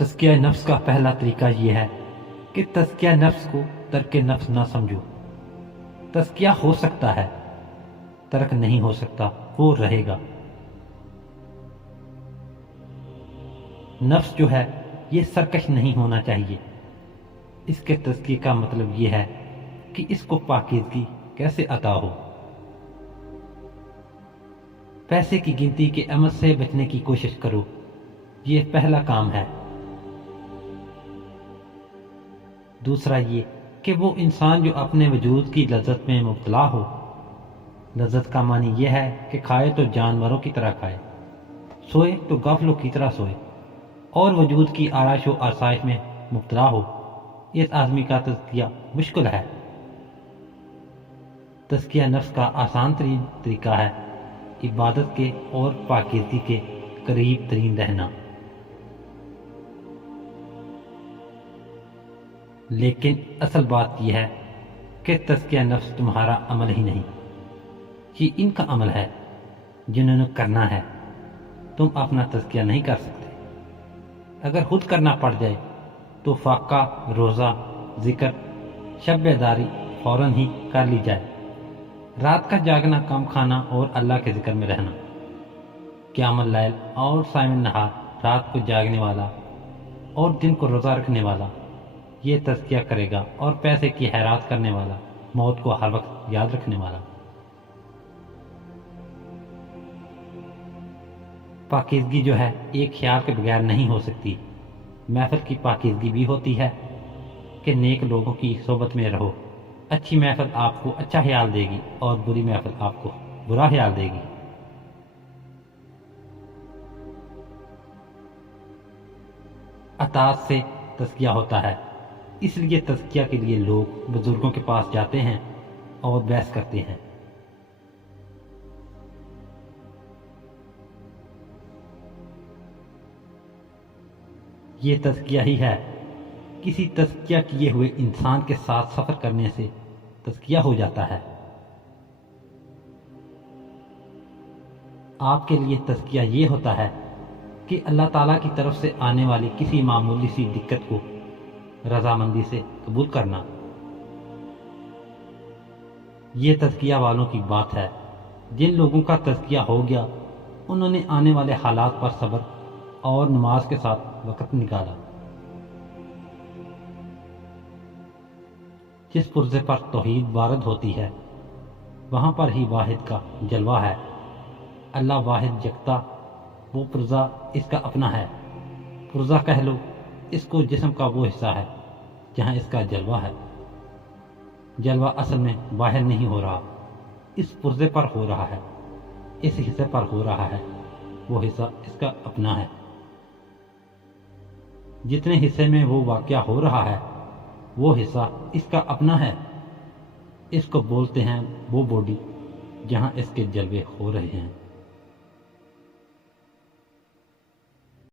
तज़किया नफ्स का पहला तरीका ये है कि तज़किया नफ्स को तर्क नफ्स ना समझो। तज़किया हो सकता है, तर्क नहीं हो सकता, वो रहेगा। नफ्स जो है ये सरकश नहीं होना चाहिए। इसके तज़किये का मतलब ये है कि इसको पाकीज़गी कैसे अता हो। पैसे की गिनती के अमल से बचने की कोशिश करो, ये पहला काम है। दूसरा ये कि वो इंसान जो अपने वजूद की लज्जत में मुब्तला हो। लज्जत का मानी यह है कि खाए तो जानवरों की तरह खाए, सोए तो गफलों की तरह सोए, और वजूद की आराइश व आसाइश में मुब्तला हो। इस आदमी का तज़किया मुश्किल है। तज़किया नफ्स का आसान तरीन तरीका है इबादत के और पाकीज़गी के करीब तरीन रहना। लेकिन असल बात यह है कि तज़किया नफ्स तुम्हारा अमल ही नहीं, ये इनका अमल है जिन्होंने करना है। तुम अपना तज़किया नहीं कर सकते। अगर खुद करना पड़ जाए तो फाका, रोज़ा, ज़िक्र, शब बेदारी फौरन ही कर ली जाए। रात का जागना, कम खाना और अल्लाह के ज़िक्र में रहना। क़ियामुल लैल और साइमुन नहार, रात को जागने वाला और दिन को रोज़ा रखने वाला ये तज़किया करेगा, और पैसे की हैरात करने वाला, मौत को हर वक्त याद रखने वाला। पाकीज़गी जो है एक ख्याल के बगैर नहीं हो सकती। महफिल की पाकीज़गी भी होती है कि नेक लोगों की सोबत में रहो। अच्छी महफिल आपको अच्छा ख्याल देगी और बुरी महफिल आपको बुरा ख्याल देगी। अताअत से तज़किया होता है, इसलिए तज़किया के लिए लोग बुजुर्गों के पास जाते हैं और बहस करते हैं। ये तज़किया ही है। किसी तज़किया किए हुए इंसान के साथ सफ़र करने से तज़किया हो जाता है। आपके लिए तज़किया ये होता है कि अल्लाह ताला की तरफ से आने वाली किसी मामूली सी दिक्कत को रज़ामंदी से कबूल करना। ये तज़किया वालों की बात है। जिन लोगों का तज़किया हो गया उन्होंने आने वाले हालात पर सब्र और नमाज के साथ वक़्त निकाला। जिस पुर्ज़े पर तौहीद वारद होती है वहाँ पर ही वाहिद का जलवा है। अल्लाह वाहिद यकता, वो पुर्ज़ा इसका अपना है। पुर्ज़ा कह लो, इसको जिस्म का वो हिस्सा है जहाँ इसका जलवा है। जलवा असल में बाहर नहीं हो रहा, इस पुर्ज़े पर हो रहा है, इस हिस्से पर हो रहा है। वो हिस्सा इसका अपना है। जितने हिस्से में वो वाक़या हो रहा है वो हिस्सा इसका अपना है। इसको बोलते हैं वो बॉडी जहाँ इसके जलवे हो रहे हैं।